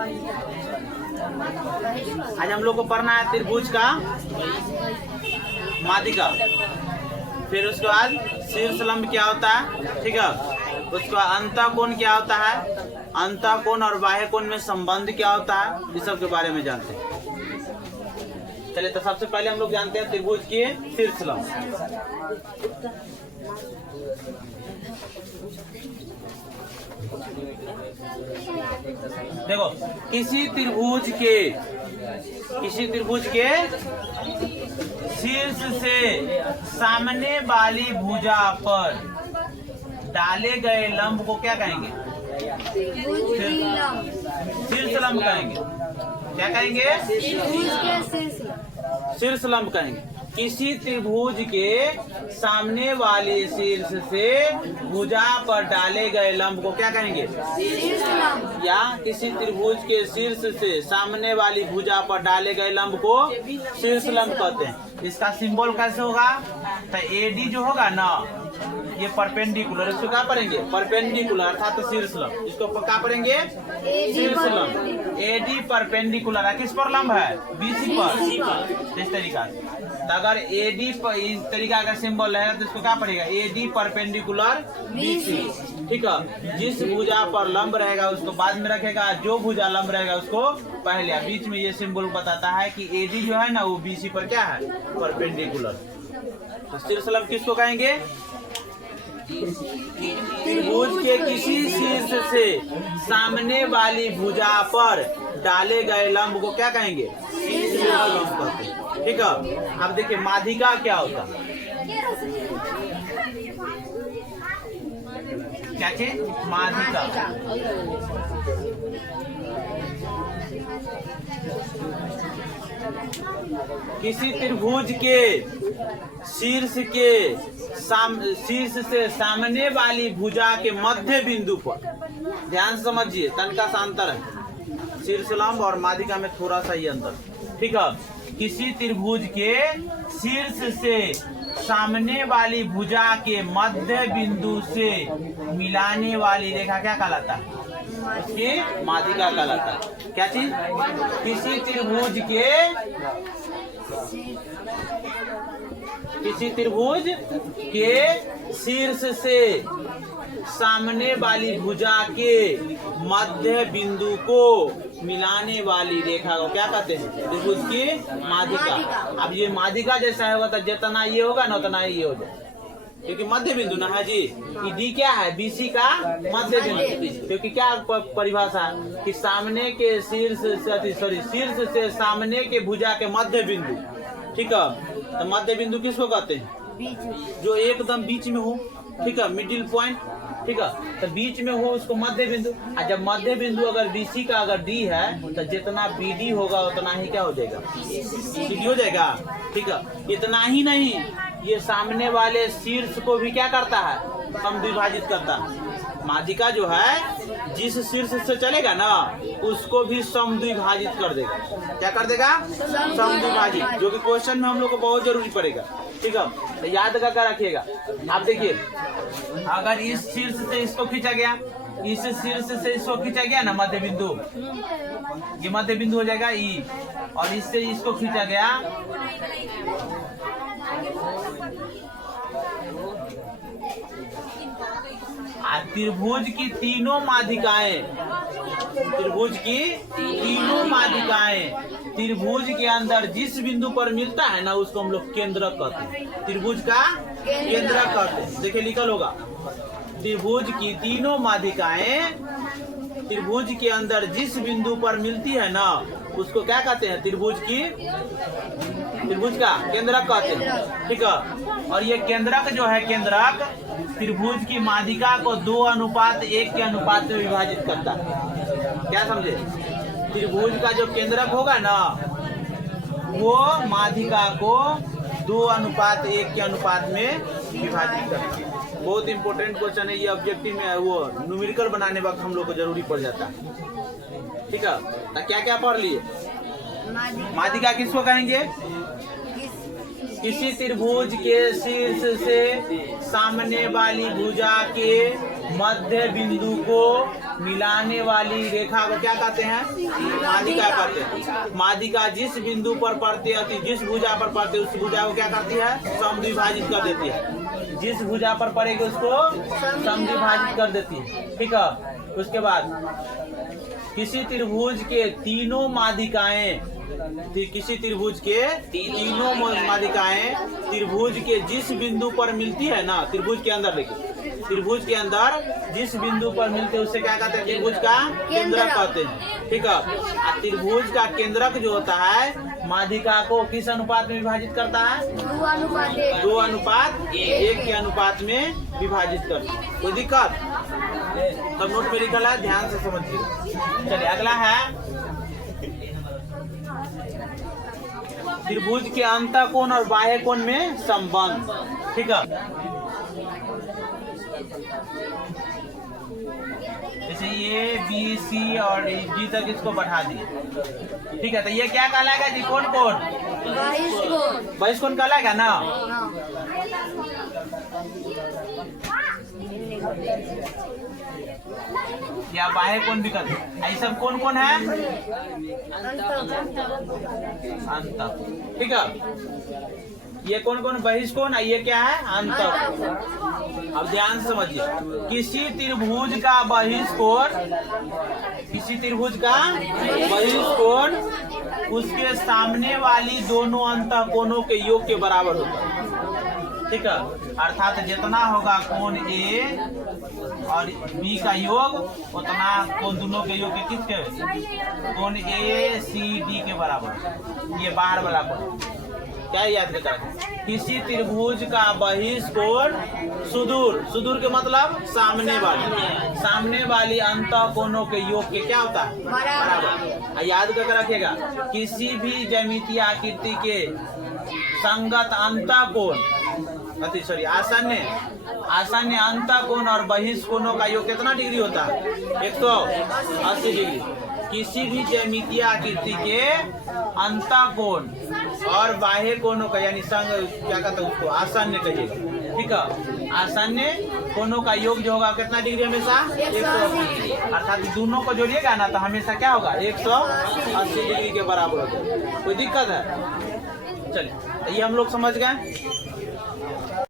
आज हम लोग को पढ़ना है त्रिभुज का माध्यिका, फिर उसके बाद शीर्षलंब क्या होता है, ठीक है, उसके बाद अंतःकोण क्या होता है, अंतःकोण और बाह्य कोण में संबंध क्या होता है, इस सब के बारे में जानते हैं। चलिए, तो सबसे पहले हम लोग जानते हैं त्रिभुज की शीर्षलंब। देखो, किसी त्रिभुज के शीर्ष से सामने वाली भुजा पर डाले गए लंब को क्या कहेंगे? शीर्षलंब कहेंगे। क्या कहेंगे? शीर्षलंब कहेंगे। किसी त्रिभुज के सामने वाले शीर्ष से भुजा पर डाले गए लंब को क्या कहेंगे? या किसी त्रिभुज के शीर्ष से सामने वाली भुजा पर डाले गए लंब को शीर्षलंब कहते हैं। इसका सिंबल कैसे होगा? तो एडी जो होगा ना, ये परपेंडिकुलर, इसको क्या पढ़ेंगे? परपेंडिकुलर अर्थात शीर्षलंब। इसको क्या पढ़ेंगे? शीर्षलंब। एडी परपेंडिकुलर है, किस पर लंब है? बीसी पर। इस तरीका से तो अगर एडी इस तरीका का सिंबल है तो इसको क्या पड़ेगा? एडी परपेंडिकुलर बीसी, ठीक है। जिस भुजा पर लंब रहेगा उसको बाद में रखेगा, जो भुजा लंब रहेगा उसको पहले। बीच में ये सिंबल बताता है कि एडी जो है ना वो बीसी पर क्या है? परपेंडिकुलर। तो शीर्षलंब किसको कहेंगे? त्रिभुज के किसी शीर्ष से सामने वाली भुजा पर डाले गए लंब को क्या कहेंगे? शीर्षलंब कहते हैं, ठीक है। अब देखिए माध्यिका क्या होता है। क्या चीज? माध्यिका। किसी त्रिभुज के शीर्ष से सामने वाली भुजा के मध्य बिंदु पर, ध्यान से समझिए, तनका सा अंतर है शीर्षलंब और माध्यिका में, थोड़ा सा ही अंतर, ठीक है। किसी त्रिभुज के शीर्ष से सामने वाली भुजा के मध्य बिंदु से मिलाने वाली रेखा क्या कहलाता है? उसकी माध्यिका कहलाता है। क्या चीज? किसी त्रिभुज के शीर्ष से सामने वाली भुजा के मध्य बिंदु को मिलाने वाली रेखा को क्या कहते हैं? त्रिभुज की माध्यिका। अब ये माध्यिका जैसा होगा तो जितना ये होगा ना उतना ये हो जाए, क्योंकि मध्य बिंदु ना है जी। डी क्या है? बीसी का मध्य बिंदु। क्योंकि क्या परिभाषा कि सामने के शीर्ष से सामने के भुजा के मध्य बिंदु, ठीक है। तो मध्य बिंदु किसको कहते हैं? जो एकदम बीच में हो, ठीक है, मिडिल पॉइंट, ठीक है। तो बीच में हो उसको मध्य बिंदु। और जब मध्य बिंदु अगर बीसी का अगर डी है तो जितना बीडी होगा उतना ही क्या हो जाएगा? सीडी हो जाएगा, ठीक है। इतना ही नहीं, ये सामने वाले शीर्ष को भी क्या करता है? समद्विभाजित करता है। माध्यिका जो है जिस शीर्ष से चलेगा ना उसको भी समद्विभाजित कर देगा। क्या कर देगा? समद्विभाजित, जो कि क्वेश्चन में हम लोग को बहुत जरूरी पड़ेगा, ठीक है। तो याद करके रखिएगा। आप देखिए, अगर इस शीर्ष से इसको खींचा गया, इस शीर्ष से इसको खींचा गया ना मध्य बिंदु, ये मध्य बिंदु हो जाएगा ई, और इससे इसको खींचा गया, त्रिभुज की तीनों माध्यिकाएं, त्रिभुज के अंदर जिस बिंदु पर मिलता है ना उसको हम लोग केंद्रक कहते हैं। त्रिभुज का केंद्रक कहते हैं। देखिए लिखल होगा, त्रिभुज की तीनों माध्यिकाएं त्रिभुज के अंदर जिस बिंदु पर मिलती है ना उसको क्या कहते हैं? त्रिभुज का केंद्रक कहते हैं, ठीक है। और ये केंद्रक जो है, केंद्रक त्रिभुज की माध्यिका को 2:1 के अनुपात में विभाजित करता है। क्या समझे? त्रिभुज का जो केंद्रक होगा ना वो माध्यिका को 2:1 के अनुपात में विभाजित करता है। बहुत इंपॉर्टेंट क्वेश्चन है ये, ऑब्जेक्टिव में वो न्यूमेरिकल बनाने वक्त हम लोग को जरूरी पड़ जाता है, ठीक है। तो क्या क्या पढ़ लिए? माध्यिका किसको कहेंगे? किसी त्रिभुज के शीर्ष से सामने वाली भुजा के मध्य बिंदु को मिलाने वाली रेखा को क्या कहते हैं? माध्यिका कहते हैं। माध्यिका जिस बिंदु पर पड़ती है, जिस भुजा पर पड़ती है, उस भुजा को क्या करती है? समद्विभाजित कर देती है। जिस भुजा पर पड़ेगी उसको समद्विभाजित कर देती है। ठीक है। उसके बाद किसी त्रिभुज के तीनों माध्यिकाएं, किसी त्रिभुज के तीनों माध्यिकाएं त्रिभुज के जिस बिंदु पर मिलती है ना, त्रिभुज के अंदर देखिए, त्रिभुज के अंदर जिस बिंदु पर मिलते हैं उसे क्या कहते हैं? त्रिभुज का केंद्रक कहते हैं। ठीक है। त्रिभुज का केंद्रक जो होता है माध्यिका को किस अनुपात में विभाजित करता है? 2:1 के अनुपात में विभाजित करता है। कोई दिक्कत? तब नोट में लिखा है, ध्यान से समझिए। चलिए अगला है त्रिभुज के अंतःकोण और बाह्य कोण में संबंध। ठीक है। जैसे ये बी सी और डी तक इसको बढ़ा दिए। ठीक है। तो ये क्या कहलाएगा जी? कौन कौन? बहिष्कोण कहलाएगा ना। या बाह्य कोण भी कहते हैं। ये सब कौन कौन है? अंत। ठीक है। ये कौन कौन? बहिष्कोण। ये क्या है? अंत। अब ध्यान से समझिए, किसी त्रिभुज का बहिष्कोण, किसी त्रिभुज का बहिष्कोण उसके सामने वाली दोनों अंतःकोणों के योग के बराबर होता है। ठीक है। अर्थात जितना होगा कोण ए और बी का योग उतना कोण दोनों के योग के किसके? कोण ए सी डी के बराबर। ये बाहर वाला कोण क्या याद करता है? किसी त्रिभुज का बहिष्कोण सुदूर, सुदूर के मतलब सामने वाली, सामने वाली अंतःकोणों के योग के क्या होता है? बराबर। याद करके रखेगा, किसी भी ज्यामितीय आकृति के संगत अंतःकोण, आसान्य अंतःकोण और बहिष्कोणों का योग कितना डिग्री होता है? 180 डिग्री। किसी भी ज्यामितीय आकृति के अंतःकोण और बाह्य कोणों का, यानी संग क्या कहते हैं उसको? आसान्य कहिएगा। ठीक है। आसान्य कोणों का योग जो होगा कितना डिग्री? हमेशा 180। अर्थात दोनों को जोड़िएगा ना तो हमेशा क्या होगा? 180 डिग्री के बराबर होगा। कोई दिक्कत है? चलिए ये हम लोग समझ गए।